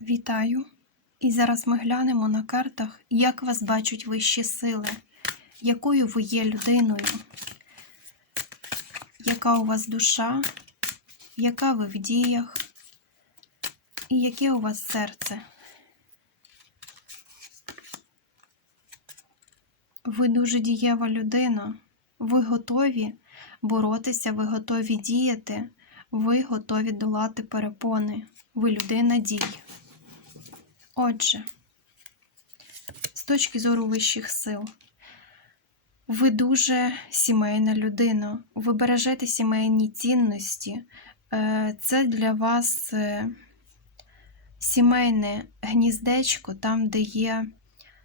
Вітаю! І зараз ми глянемо на картах, як вас бачать вищі сили, якою ви є людиною, яка у вас душа, яка ви в діях і яке у вас серце. Ви дуже дієва людина, ви готові боротися, ви готові діяти, ви готові долати перепони, ви людина дій. Отже, з точки зору вищих сил, ви дуже сімейна людина, ви бережете сімейні цінності. Е, Це для вас е, сімейне гніздечко, там, де є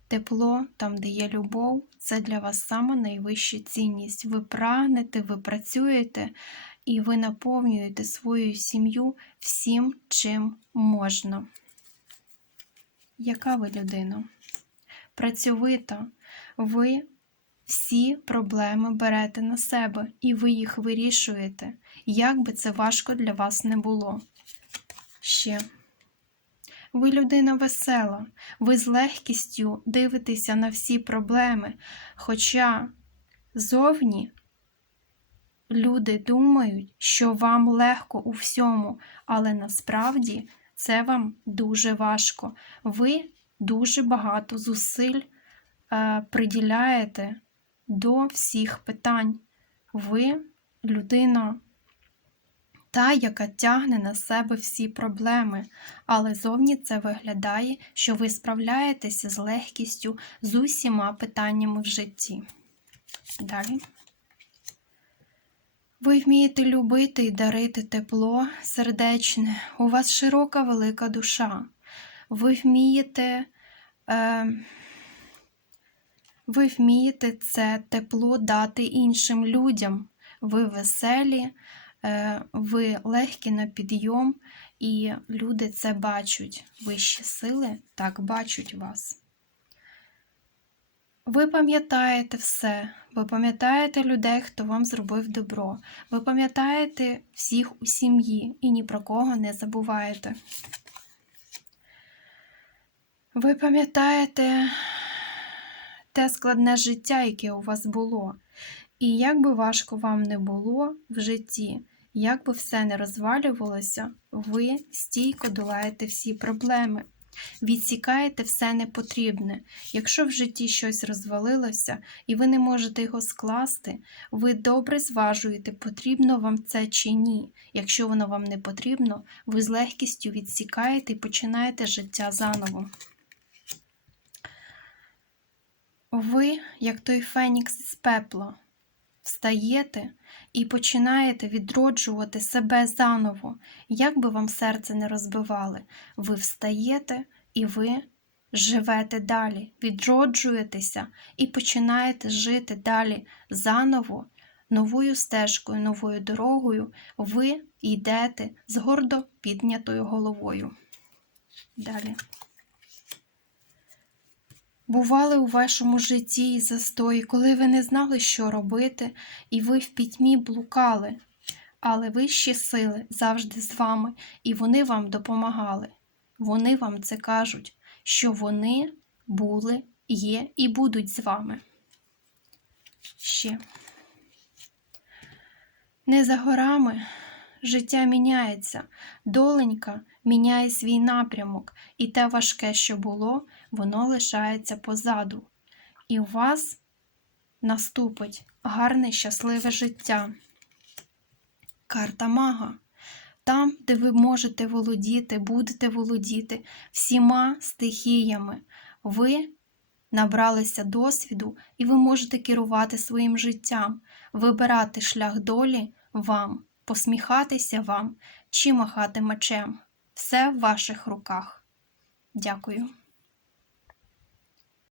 тепло, там, де є любов. Це для вас саме найвища цінність. Ви прагнете, ви працюєте і ви наповнюєте свою сім'ю всім, чим можна. Яка ви людина? Працьовита, ви всі проблеми берете на себе і ви їх вирішуєте, як би це важко для вас не було. Ще. Ви людина весела, ви з легкістю дивитеся на всі проблеми, хоча зовні люди думають, що вам легко у всьому, але насправді це вам дуже важко. Ви дуже багато зусиль е, приділяєте до всіх питань. Ви людина та, яка тягне на себе всі проблеми, але зовні це виглядає, що ви справляєтеся з легкістю з усіма питаннями в житті. Далі. Ви вмієте любити і дарити тепло сердечне, у вас широка велика душа. Ви вмієте, е, ви вмієте це тепло дати іншим людям. Ви веселі, е, ви легкі на підйом, і люди це бачать. Вищі сили так бачать вас. Ви пам'ятаєте все, ви пам'ятаєте людей, хто вам зробив добро. Ви пам'ятаєте всіх у сім'ї і ні про кого не забуваєте. Ви пам'ятаєте те складне життя, яке у вас було. І як би важко вам не було в житті, як би все не розвалювалося, ви стійко долаєте всі проблеми. Відсікаєте все непотрібне. Якщо в житті щось розвалилося і ви не можете його скласти, ви добре зважуєте, потрібно вам це чи ні. Якщо воно вам не потрібно, ви з легкістю відсікаєте і починаєте життя заново. Ви, як той фенікс з пепла, встаєте і починаєте відроджувати себе заново, як би вам серце не розбивали, ви встаєте і ви живете далі, відроджуєтеся і починаєте жити далі заново, новою стежкою, новою дорогою, ви йдете з гордо піднятою головою. Далі. Бували у вашому житті і застої, коли ви не знали, що робити, і ви в пітьмі блукали, але вищі сили завжди з вами, і вони вам допомагали. Вони вам це кажуть, що вони були, є і будуть з вами. Ще. Не за горами життя міняється, доленька міняє свій напрямок, і те важке, що було, воно лишається позаду. І у вас наступить гарне щасливе життя. Карта мага. Там, де ви можете володіти, будете володіти всіма стихіями. Ви набралися досвіду, і ви можете керувати своїм життям, вибирати шлях долі вам, посміхатися вам чи махати мечем. Все в ваших руках. Дякую.